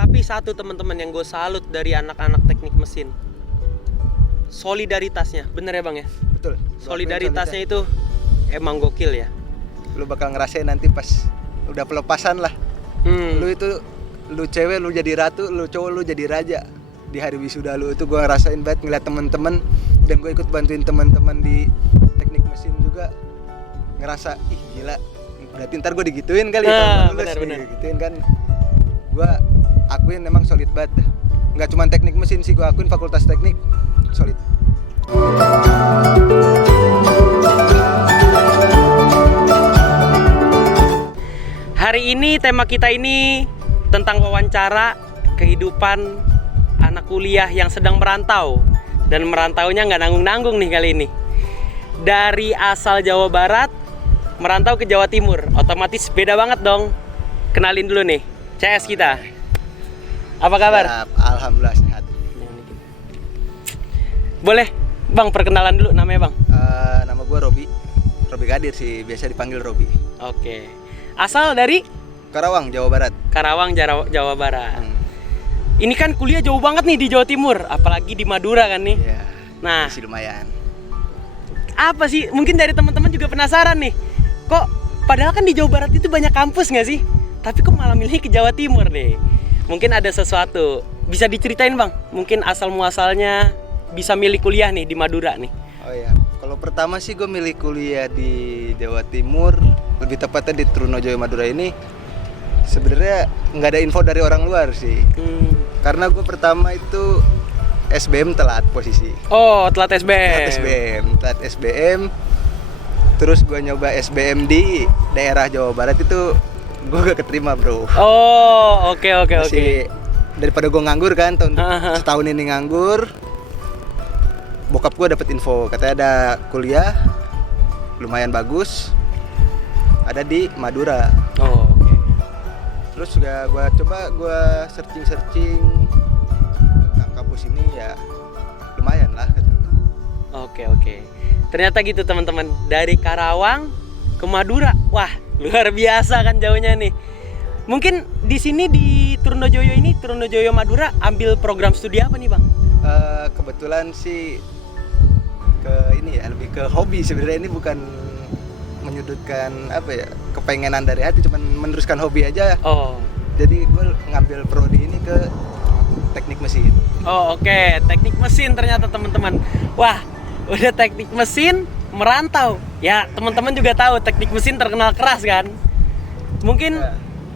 Tapi satu teman-teman yang gue salut dari anak-anak teknik mesin, solidaritasnya, bener ya bang ya? Betul. Solidaritasnya itu emang gokil ya. Lu bakal ngerasain nanti pas udah pelepasan lah. Lu cewek lu jadi ratu, lu cowok lu jadi raja. Di hari wisuda lu itu gue ngerasain banget ngeliat temen-temen, dan gue ikut bantuin teman-teman di teknik mesin juga, ngerasa ih gila, berarti ntar gue digituin kali ya, benar. digituin kan. Gue akuin memang solid banget. Nggak cuma teknik mesin sih, gue akuin fakultas teknik solid. Hari ini tema kita ini tentang wawancara kehidupan anak kuliah yang sedang merantau. Dan merantaunya nggak nanggung-nanggung nih kali ini. Dari asal Jawa Barat merantau ke Jawa Timur, otomatis beda banget dong. Kenalin dulu nih, CS kita. Apa kabar? Siap, alhamdulillah sehat. Boleh bang, perkenalan dulu namanya bang. Nama gue Robi Kadir sih, biasa dipanggil Robi. Oke. Asal dari Karawang, Jawa Barat. Karawang, Jawa Barat. Ini kan kuliah jauh banget nih di Jawa Timur, apalagi di Madura kan nih. Iya. Nah, Masih lumayan. apa sih? Mungkin dari teman-teman juga penasaran nih. Kok padahal kan di Jawa Barat itu banyak kampus nggak sih? Tapi kok malah milih ke Jawa Timur nih? Mungkin ada sesuatu. Bisa diceritain bang? Mungkin asal muasalnya bisa milih kuliah nih di Madura nih. Oh ya, kalau pertama sih gue milih kuliah di Jawa Timur, lebih tepatnya di Trunojoyo Madura ini. Sebenarnya nggak ada info dari orang luar sih. Karena gue pertama itu SBM telat posisi. Oh, telat SBM. Telat SBM. Terus gue nyoba SBM di daerah Jawa Barat itu gue gak keterima bro. Oh, oke. Daripada gue nganggur kan, setahun ini nganggur. Bokap gue dapet info, katanya ada kuliah lumayan bagus, ada di Madura. Oh, oke. Terus juga gue searching tentang kampus ini, ya lumayan lah kata gue. Oke. Ternyata gitu teman-teman, dari Karawang ke Madura. Wah, luar biasa kan jauhnya nih. Mungkin di sini di Trunojoyo Madura ambil program studi apa nih bang? Kebetulan sih lebih ke hobi sebenarnya, ini bukan menyudutkan kepengenan dari hati, cuman meneruskan hobi aja. Oh. Jadi gue ngambil prodi ini ke teknik mesin. Oh, oke. Teknik mesin ternyata teman-teman. Wah, udah teknik mesin merantau. Ya, teman-teman juga tahu teknik mesin terkenal keras kan? Mungkin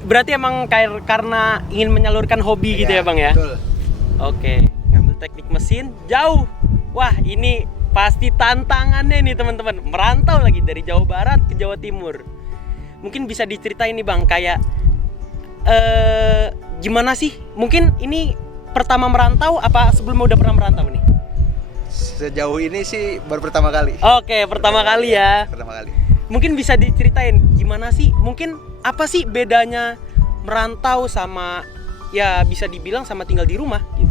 berarti emang karena ingin menyalurkan hobi gitu ya, Bang ya? Betul. Oke, ngambil teknik mesin jauh. Wah, ini pasti tantangannya nih teman-teman. Merantau lagi dari Jawa Barat ke Jawa Timur. Mungkin bisa diceritain nih Bang, kayak gimana sih? Mungkin ini pertama merantau apa sebelumnya udah pernah merantau nih? Sejauh ini sih baru pertama kali. Oke, pertama kali ya. Pertama kali. Mungkin bisa diceritain gimana sih? Mungkin apa sih bedanya merantau sama ya bisa dibilang sama tinggal di rumah gitu?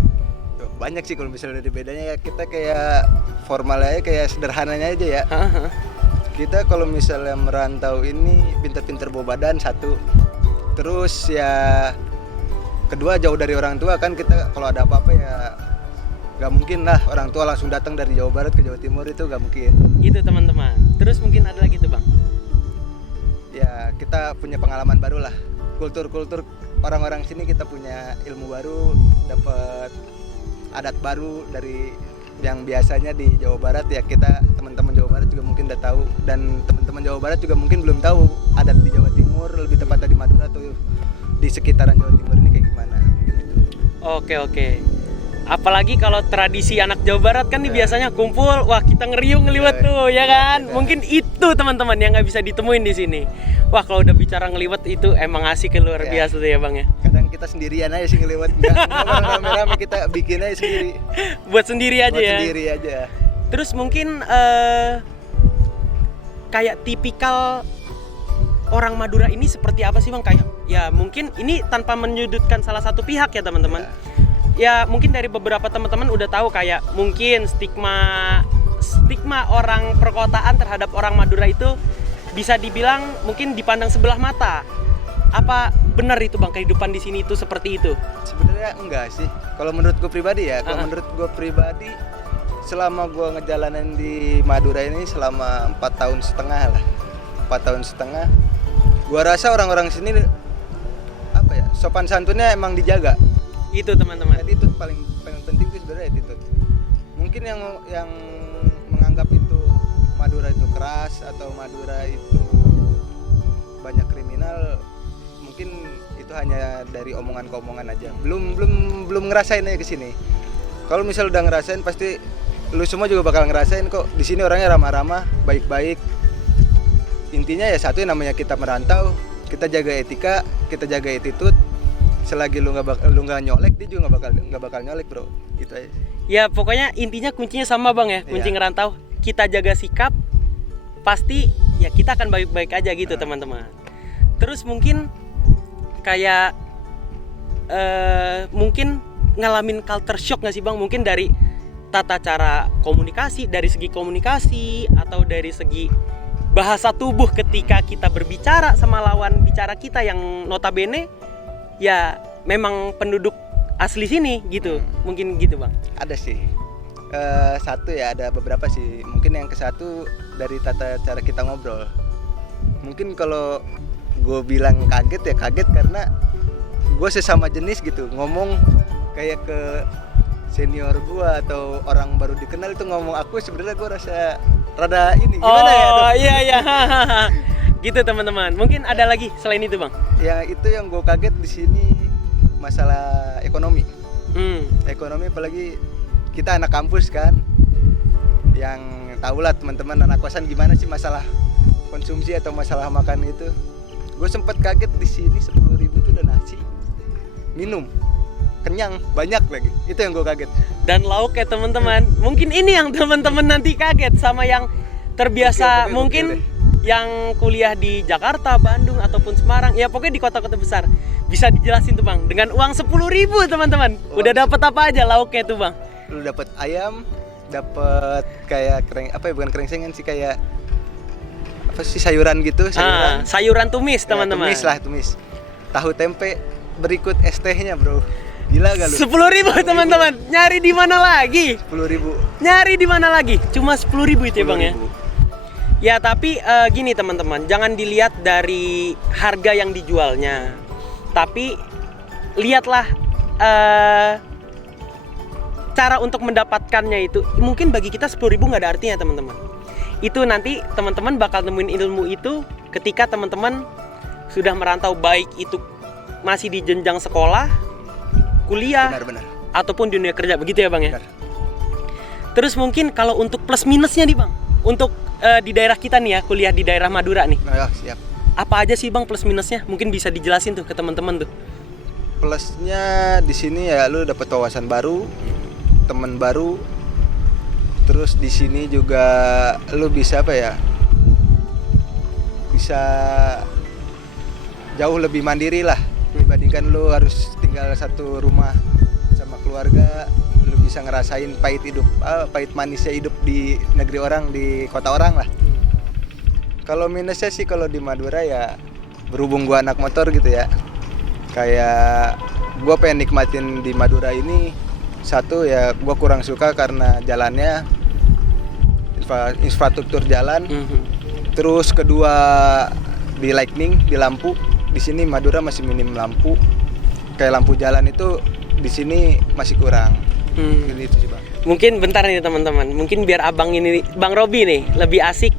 Banyak sih kalau misalnya dari bedanya, ya kita kayak formalnya kayak sederhananya aja ya. Kita kalau misalnya merantau ini pinter-pinter bawa badan satu. Terus ya kedua jauh dari orang tua kan, kita kalau ada apa-apa ya gak mungkin lah orang tua langsung datang dari Jawa Barat ke Jawa Timur, itu gak mungkin. Itu teman-teman. Terus mungkin ada lagi tuh Bang. Ya kita punya pengalaman baru lah. Kultur orang-orang sini, kita punya ilmu baru, dapat adat baru dari yang biasanya di Jawa Barat ya. Kita teman-teman Jawa Barat juga mungkin udah tahu, dan teman-teman Jawa Barat juga mungkin belum tahu adat di Jawa Timur, lebih tepatnya di Madura atau di sekitaran Jawa Timur ini kayak gimana gitu. Oke. Apalagi kalau tradisi anak Jawa Barat kan nih biasanya kumpul, wah kita ngeriung ngeliwet tuh ya kan. Mungkin itu teman-teman yang nggak bisa ditemuin di sini. Wah kalau udah bicara ngeliwet itu emang asik luar biasa tuh ya Bang ya. Kadang kita sendirian aja sih ngeliwet, nggak rame-rame, kita bikin aja sendiri. Buat sendiri aja ya. Sendiri aja. Terus mungkin kayak tipikal orang Madura ini seperti apa sih Bang? Kayak ya mungkin ini tanpa menyudutkan salah satu pihak ya teman-teman. Ya mungkin dari beberapa teman-teman udah tahu kayak mungkin stigma orang perkotaan terhadap orang Madura itu bisa dibilang mungkin dipandang sebelah mata. Apa benar itu Bang, kehidupan di sini itu seperti itu? Sebenarnya enggak sih. Kalau menurut gue pribadi ya, kalau menurut gue pribadi selama gue ngejalanin di Madura ini selama 4 tahun setengah lah. 4 tahun setengah. Gua rasa orang-orang sini apa ya? Sopan santunnya emang dijaga. Itu teman-teman. Attitude paling penting itu sebenarnya attitude. Mungkin yang menganggap itu Madura itu keras atau Madura itu banyak kriminal, mungkin itu hanya dari omongan ke omongan aja. Belum ngerasain aja ke sini. Kalau misal udah ngerasain pasti lu semua juga bakal ngerasain kok. Di sini orangnya ramah-ramah, baik-baik. Intinya ya satu, namanya kita merantau, kita jaga etika, kita jaga attitude. Selagi lu nggak nyolek, dia juga nggak bakal nyolek, bro. Gitu aja. Ya pokoknya intinya kuncinya sama Bang ya, kunci ngerantau. Kita jaga sikap, pasti ya kita akan baik-baik aja gitu teman-teman. Terus mungkin kayak mungkin ngalamin culture shock nggak sih Bang? Mungkin dari tata cara komunikasi, dari segi komunikasi atau dari segi bahasa tubuh ketika kita berbicara sama lawan bicara kita yang notabene ya memang penduduk asli sini gitu. Mungkin gitu Bang. Ada sih. Satu ya, ada beberapa sih. Mungkin yang ke satu dari tata cara kita ngobrol. Mungkin kalau gue bilang kaget ya kaget karena gue sesama jenis gitu ngomong kayak ke senior gue atau orang baru dikenal itu ngomong aku, sebenarnya gue rasa rada ini gimana ya? Oh iya gitu teman-teman. Mungkin ada lagi selain itu Bang? Ya itu yang gue kaget di sini masalah ekonomi. Ekonomi apalagi kita anak kampus kan, yang tahulah teman-teman anak kosan gimana sih masalah konsumsi atau masalah makan itu. Gue sempet kaget di sini 10.000 tuh udah nasi, minum, kenyang, banyak lagi. Itu yang gue kaget. Dan lauk ya teman-teman. Mungkin ini yang teman-teman nanti kaget sama yang terbiasa mungkin yang kuliah di Jakarta, Bandung ataupun Semarang. Ya pokoknya di kota-kota besar. Bisa dijelasin tuh Bang. Dengan uang 10.000 teman-teman. Udah dapat apa aja lauknya tuh Bang? Lu dapat ayam, dapat kayak bukan krengsengan sih, kayak apa sih, sayuran gitu, sayuran tumis teman-teman. Ya, tumis. Tahu tempe, berikut es tehnya, bro. Gila gak lu? 10.000 teman-teman. Nyari di mana lagi? 10.000. Nyari di mana lagi? Cuma 10.000 itu ya Bang ya. Ya tapi gini teman-teman, jangan dilihat dari harga yang dijualnya. Tapi lihatlah cara untuk mendapatkannya itu. Mungkin bagi kita 10.000 nggak ada artinya teman-teman. Itu nanti teman-teman bakal nemuin ilmu itu ketika teman-teman sudah merantau, baik itu masih di jenjang sekolah, kuliah, Benar. ataupun dunia kerja, begitu ya Bang ya. Benar. Terus mungkin kalau untuk plus minusnya nih Bang, untuk di daerah kita nih ya, kuliah di daerah Madura nih. Nah, ya, siap. Apa aja sih Bang plus minusnya? Mungkin bisa dijelasin tuh ke teman-teman tuh. Plusnya di sini ya lu dapet wawasan baru, teman baru. Terus di sini juga lu bisa apa ya? Bisa jauh lebih mandiri lah dibandingkan lu harus tinggal satu rumah sama keluarga. Lu bisa ngerasain pahit manisnya hidup di negeri orang, di kota orang lah. Kalau minusnya sih kalau di Madura ya, berhubung gua anak motor gitu ya, kayak gua pengen nikmatin di Madura ini. Satu ya, gua kurang suka karena jalannya, infrastruktur jalan. Terus kedua di lightning, di lampu. Di sini Madura masih minim lampu. Kayak lampu jalan itu di sini masih kurang. Gitu sih Bang. Mungkin bentar nih teman-teman. Mungkin biar abang ini, Bang Robi nih, lebih asik.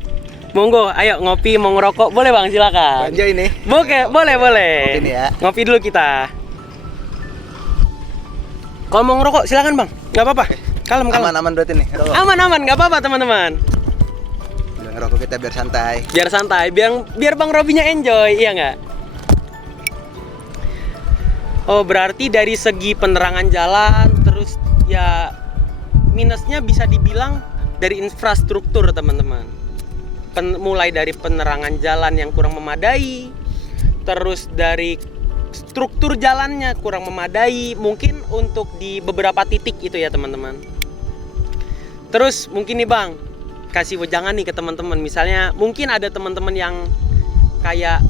Monggo, ayo ngopi, mau ngerokok, boleh Bang, silakan. Banjo ini. Boleh. Ngopi nih ya. Ngopi dulu kita. Kalau mau ngerokok silakan Bang, nggak apa-apa. Kalem. Aman berarti nih. Rokok. Aman, nggak apa-apa teman-teman. Ngerokok kita biar santai. Biar santai, biar Bang Robinya enjoy, iya nggak? Oh berarti dari segi penerangan jalan, terus ya minusnya bisa dibilang dari infrastruktur teman-teman. Mulai dari penerangan jalan yang kurang memadai, terus dari struktur jalannya kurang memadai, mungkin untuk di beberapa titik itu ya teman-teman. Terus mungkin nih Bang, kasih wejangan nih ke teman-teman. Misalnya mungkin ada teman-teman yang kayak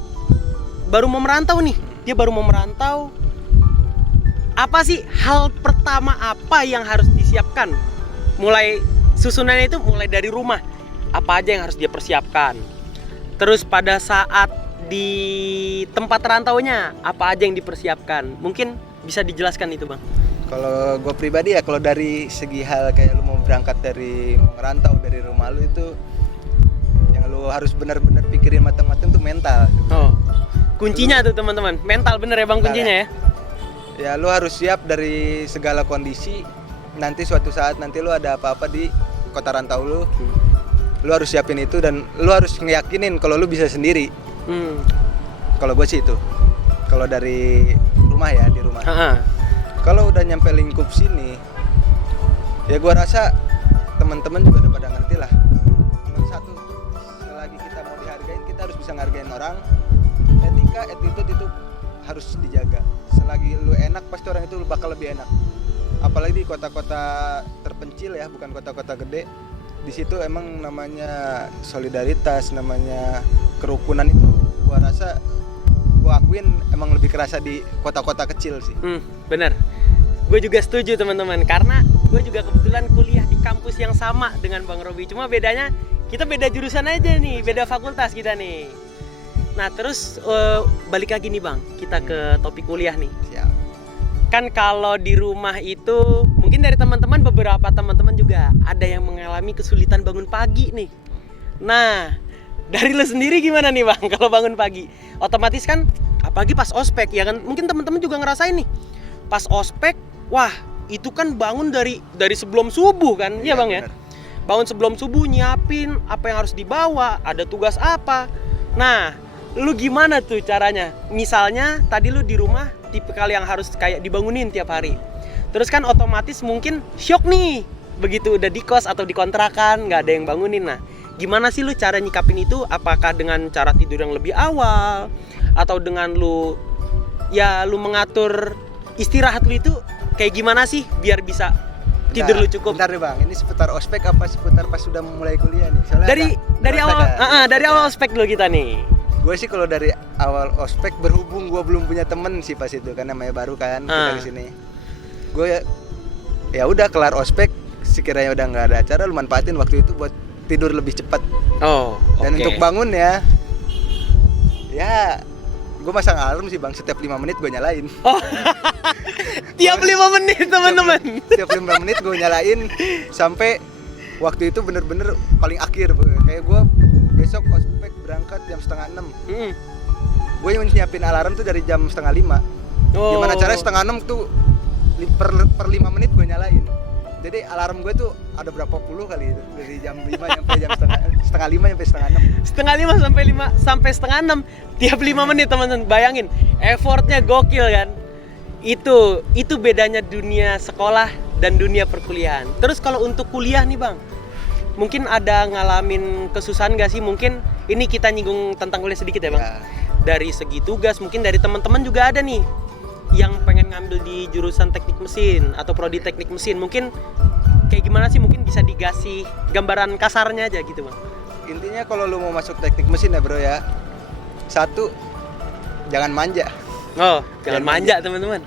baru mau merantau nih. Dia baru mau merantau. Apa sih hal pertama apa yang harus disiapkan? Mulai susunannya itu mulai dari rumah. Apa aja yang harus dia persiapkan? Terus pada saat di tempat rantaunya apa aja yang dipersiapkan? Mungkin bisa dijelaskan itu, Bang. Kalau gue pribadi ya, kalau dari segi hal kayak lu mau berangkat dari mau ngerantau dari rumah lu itu, yang lu harus benar-benar pikirin matang-matang tuh mental. Oh, kuncinya tuh teman-teman, mental bener ya Bang kuncinya ya. Ya lu harus siap dari segala kondisi. Nanti suatu saat nanti lu ada apa-apa di kota rantau lu, lu harus siapin itu dan lu harus ngeyakinin kalau lu bisa sendiri. Kalau gue sih itu. Kalau dari rumah ya, di rumah. Kalau udah nyampe lingkup sini, ya gue rasa teman-teman juga udah pada ngerti lah. Cuma satu, selagi kita mau dihargain, kita harus bisa ngargain orang. Etika, attitude itu harus dijaga. Selagi lu enak, pasti orang itu bakal lebih enak. Apalagi di kota-kota terpencil ya, bukan kota-kota gede. Di situ emang namanya solidaritas, namanya kerukunan itu. Gue rasa, gue akuin emang lebih kerasa di kota-kota kecil sih. Bener. Gue juga setuju teman-teman, karena gue juga kebetulan kuliah di kampus yang sama dengan Bang Robi. Cuma bedanya kita beda jurusan aja nih, beda fakultas kita nih. Nah terus balik lagi nih Bang, kita ke topik kuliah nih. Siap. Kan kalau di rumah itu mungkin dari teman-teman, beberapa teman-teman juga ada yang mengalami kesulitan bangun pagi nih. Nah dari lo sendiri gimana nih Bang kalau bangun pagi? Otomatis kan apalagi pas ospek ya kan, mungkin teman-teman juga ngerasain nih. Pas ospek, wah itu kan bangun dari sebelum subuh kan, ya Bang ya. Bangun sebelum subuh, nyiapin apa yang harus dibawa, ada tugas apa. Nah, lu gimana tuh caranya? Misalnya tadi lu di rumah tipikal yang harus kayak dibangunin tiap hari. Terus kan otomatis mungkin syok nih, begitu udah di kos atau di kontrakan nggak ada yang bangunin. Nah, gimana sih lu cara nyikapin itu? Apakah dengan cara tidur yang lebih awal, atau dengan lu mengatur istirahat lu itu kayak gimana sih biar bisa tidur lu cukup? Bentar deh Bang, ini seputar ospek apa seputar pas sudah mulai kuliah nih? Soalnya dari awal ospek dulu kita nih. Gue sih kalau dari awal ospek, berhubung gue belum punya temen sih pas itu, kan namanya baru kan kita di sini. Gue ya udah kelar ospek, sekiranya udah nggak ada acara, lu manfaatin waktu itu buat tidur lebih cepat. Dan untuk bangun ya gue masang alarm sih Bang, setiap 5 menit gue nyalain. Tiap 5 menit teman-teman. Tiap 5 menit gue nyalain sampai waktu itu bener-bener paling akhir. Kayak gue besok ospek berangkat jam 5:30. Gue yang nyiapin alarm tuh dari jam 4:30. Gimana caranya 5:30 tuh per 5 menit gue nyalain. Jadi alarm gue tuh ada berapa puluh kali itu, dari jam 5 sampai jam setengah 5 sampai setengah 6. Setengah 5 sampai setengah 6 tiap 5 menit teman-teman. Bayangin, effortnya gokil kan. Itu bedanya dunia sekolah dan dunia perkuliahan. Terus kalau untuk kuliah nih Bang, mungkin ada ngalamin kesusahan gak sih? Mungkin ini kita nyinggung tentang kuliah sedikit ya Bang. Dari segi tugas, mungkin dari teman-teman juga ada nih yang pengen ngambil di jurusan teknik mesin atau prodi teknik mesin. Mungkin kayak gimana sih, mungkin bisa dikasih gambaran kasarnya aja gitu Bang. Intinya kalau lu mau masuk teknik mesin ya bro ya, satu, jangan manja. Jangan manja teman-teman.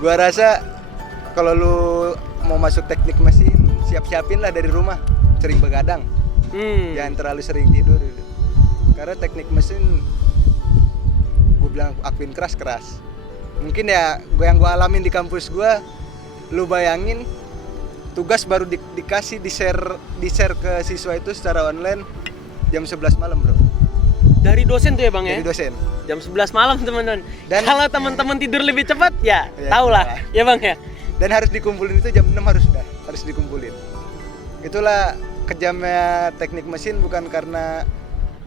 Gua rasa kalau lu mau masuk teknik mesin, siap-siapin lah dari rumah, sering begadang. Jangan terlalu sering tidur gitu. Karena teknik mesin gue bilang akuin keras. Mungkin ya yang gue alamin di kampus gue, lu bayangin tugas baru dikasih di share ke siswa itu secara online jam 11 malam bro. Dari dosen tuh ya Bang ya? Dari dosen. Jam 11 malam teman-teman. Dan kalau teman-teman tidur lebih cepat ya tau lah ya Bang ya. Dan harus dikumpulin itu jam 6 harus dikumpulin. Itulah kejamnya teknik mesin, bukan karena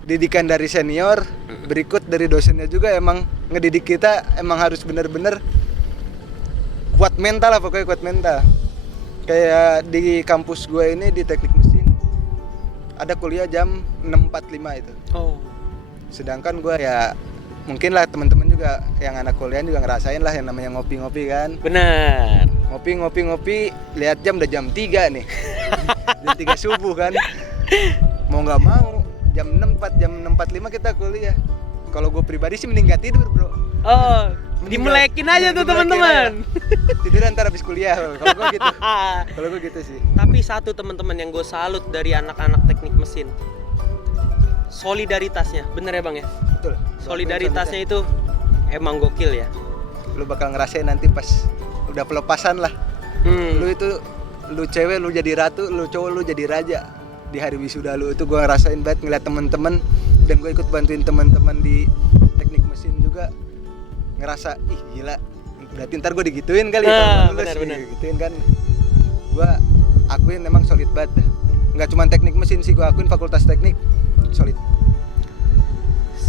didikan dari senior, berikut dari dosennya juga emang ngedidik kita, emang harus bener-bener kuat mental lah, pokoknya kuat mental. Kayak di kampus gue ini di teknik mesin ada kuliah jam 6.45 itu. Sedangkan gue ya mungkin lah teman-teman juga yang anak kuliah juga ngerasain lah yang namanya ngopi-ngopi kan. Benar. Ngopi, lihat jam udah jam 3 nih. Jam 3 subuh kan. Mau nggak mau jam 6.45 kita kuliah. Kalau gue pribadi sih mending gak tidur bro. Oh, dimelekin aja tuh teman-teman. Tidur ntar habis kuliah. Kalau gue gitu. Kalau gue gitu sih. Tapi satu teman-teman yang gue salut dari anak-anak teknik mesin, solidaritasnya, bener ya bang ya? Betul. Solidaritasnya itu emang gokil ya. Lu bakal ngerasain nanti pas udah pelepasan lah. Lu cewek lu jadi ratu, lu cowok lu jadi raja. Di hari wisuda lu itu gue ngerasain banget ngeliat teman-teman, dan gue ikut bantuin teman-teman di teknik mesin juga, ngerasa ih gila, berarti ntar gue digituin kali kalau lulus, digituin kan. Gue akuin memang solid banget dah. Nggak cuma teknik mesin sih, gue akuin fakultas teknik solid.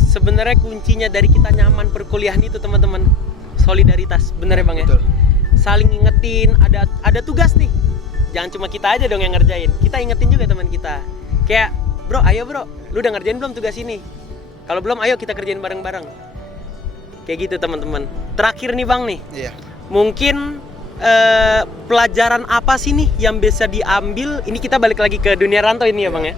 Sebenarnya kuncinya dari kita nyaman perkuliahan itu teman-teman, solidaritas, bener ya bang ya? Betul. Saling ngingetin, ada tugas nih, jangan cuma kita aja dong yang ngerjain, kita ingetin juga teman kita. Kayak bro, ayo bro, lu udah ngerjain belum tugas ini? Kalau belum, ayo kita kerjain bareng-bareng. Kayak gitu teman-teman. Terakhir nih bang nih, Iya. mungkin pelajaran apa sih nih yang bisa diambil? Ini kita balik lagi ke dunia rantau ini ya bang ya.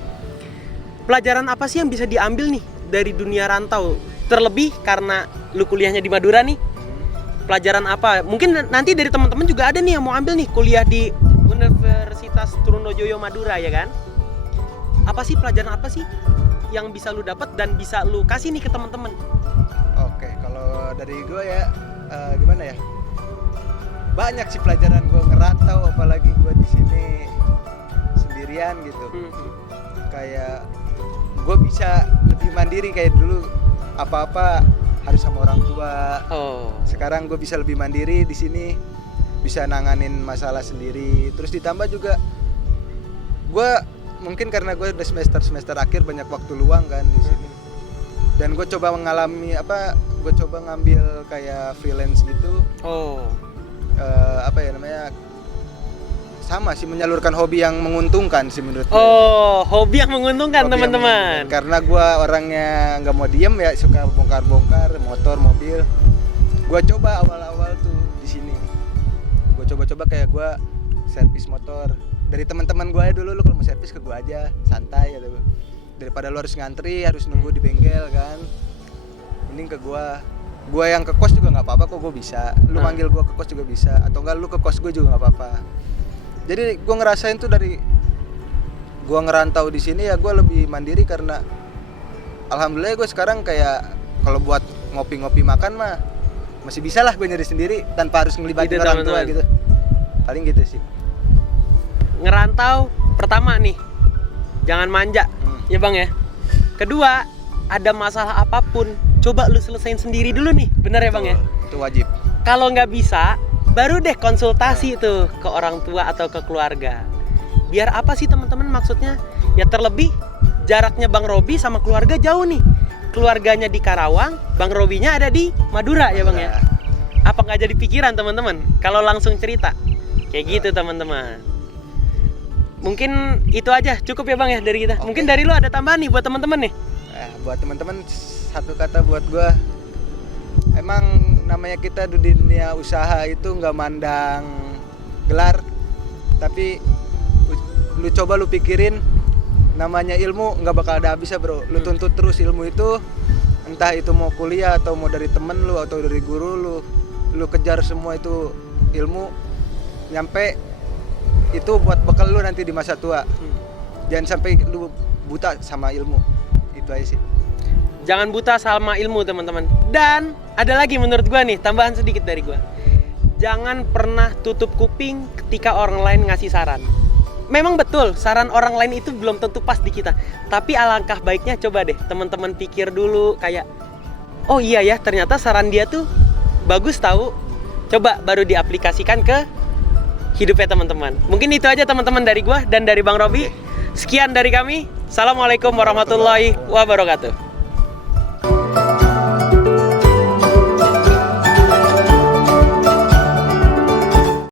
Pelajaran apa sih yang bisa diambil nih dari dunia rantau? Terlebih karena lu kuliahnya di Madura nih. Pelajaran apa? Mungkin nanti dari teman-teman juga ada nih yang mau ambil nih kuliah di Universitas Trunojoyo Madura ya kan? Apa sih pelajaran apa sih yang bisa lu dapat dan bisa lu kasih nih ke teman-teman? Oke, kalau dari gue ya gimana ya? Banyak sih pelajaran gue ngerantau, apalagi gue di sini sendirian gitu. Kayak gue bisa lebih mandiri, kayak dulu apa-apa harus sama orang tua. Sekarang gue bisa lebih mandiri di sini, bisa nanganin masalah sendiri. Terus ditambah juga gue mungkin karena gue udah semester akhir, banyak waktu luang kan di sini. Dan gue coba mengalami gue coba ngambil kayak freelance gitu. Apa ya namanya? Sama sih, menyalurkan hobi yang menguntungkan sih menurut gue. Hobi yang menguntungkan teman-teman. Karena gue orangnya nggak mau diem ya, suka bongkar-bongkar motor, mobil. Gue coba awal-awal tuh di sini. Gue coba-coba kayak gue servis motor. Dari teman-teman gue dulu, lu kalau mau servis ke gue aja, santai gitu. Daripada lu harus ngantri, harus nunggu di bengkel kan. Mending ke gue. Gue yang ke kos juga nggak apa-apa kok, gue bisa. Lu manggil gue ke kos juga bisa. Atau enggak lu ke kos gue juga nggak apa-apa. Jadi gue ngerasain tuh dari gue ngerantau di sini ya, gue lebih mandiri karena alhamdulillah gue sekarang kayak kalau buat ngopi-ngopi makan mah masih bisa lah gue nyari sendiri tanpa harus ngelibatin orang tua gitu. Paling gitu sih. Ngerantau pertama nih, jangan manja ya bang ya. Kedua, ada masalah apapun coba lu selesain sendiri dulu nih, bener ya bang ya? Itu wajib. Kalau nggak bisa, baru deh konsultasi tuh ke orang tua atau ke keluarga. Biar apa sih teman-teman maksudnya? Ya terlebih jaraknya Bang Robi sama keluarga jauh nih. Keluarganya di Karawang, Bang Robinya ada di Madura ya bang ya. Apa nggak jadi pikiran teman-teman kalau langsung cerita? Kayak gitu teman-teman. Mungkin itu aja cukup ya bang ya dari kita. Mungkin dari lu ada tambahan nih buat teman-teman nih. Buat teman-teman satu kata buat gue. Emang namanya kita di dunia usaha itu nggak mandang gelar, tapi lu coba lu pikirin, namanya ilmu nggak bakal ada habisnya bro. Lu tuntut terus ilmu itu, entah itu mau kuliah atau mau dari temen lu atau dari guru lu kejar semua itu ilmu, nyampe itu buat bekal lu nanti di masa tua. Jangan sampai lu buta sama ilmu, itu aja sih. Jangan buta sama ilmu teman-teman. Dan ada lagi menurut gua nih, tambahan sedikit dari gua. Jangan pernah tutup kuping ketika orang lain ngasih saran. Memang betul, saran orang lain itu belum tentu pas di kita. Tapi alangkah baiknya coba deh teman-teman pikir dulu kayak, oh iya ya ternyata saran dia tuh bagus tahu. Coba baru diaplikasikan ke hidupnya teman-teman. Mungkin itu aja teman-teman dari gua dan dari Bang Robi. Sekian dari kami. Assalamualaikum warahmatullahi wabarakatuh.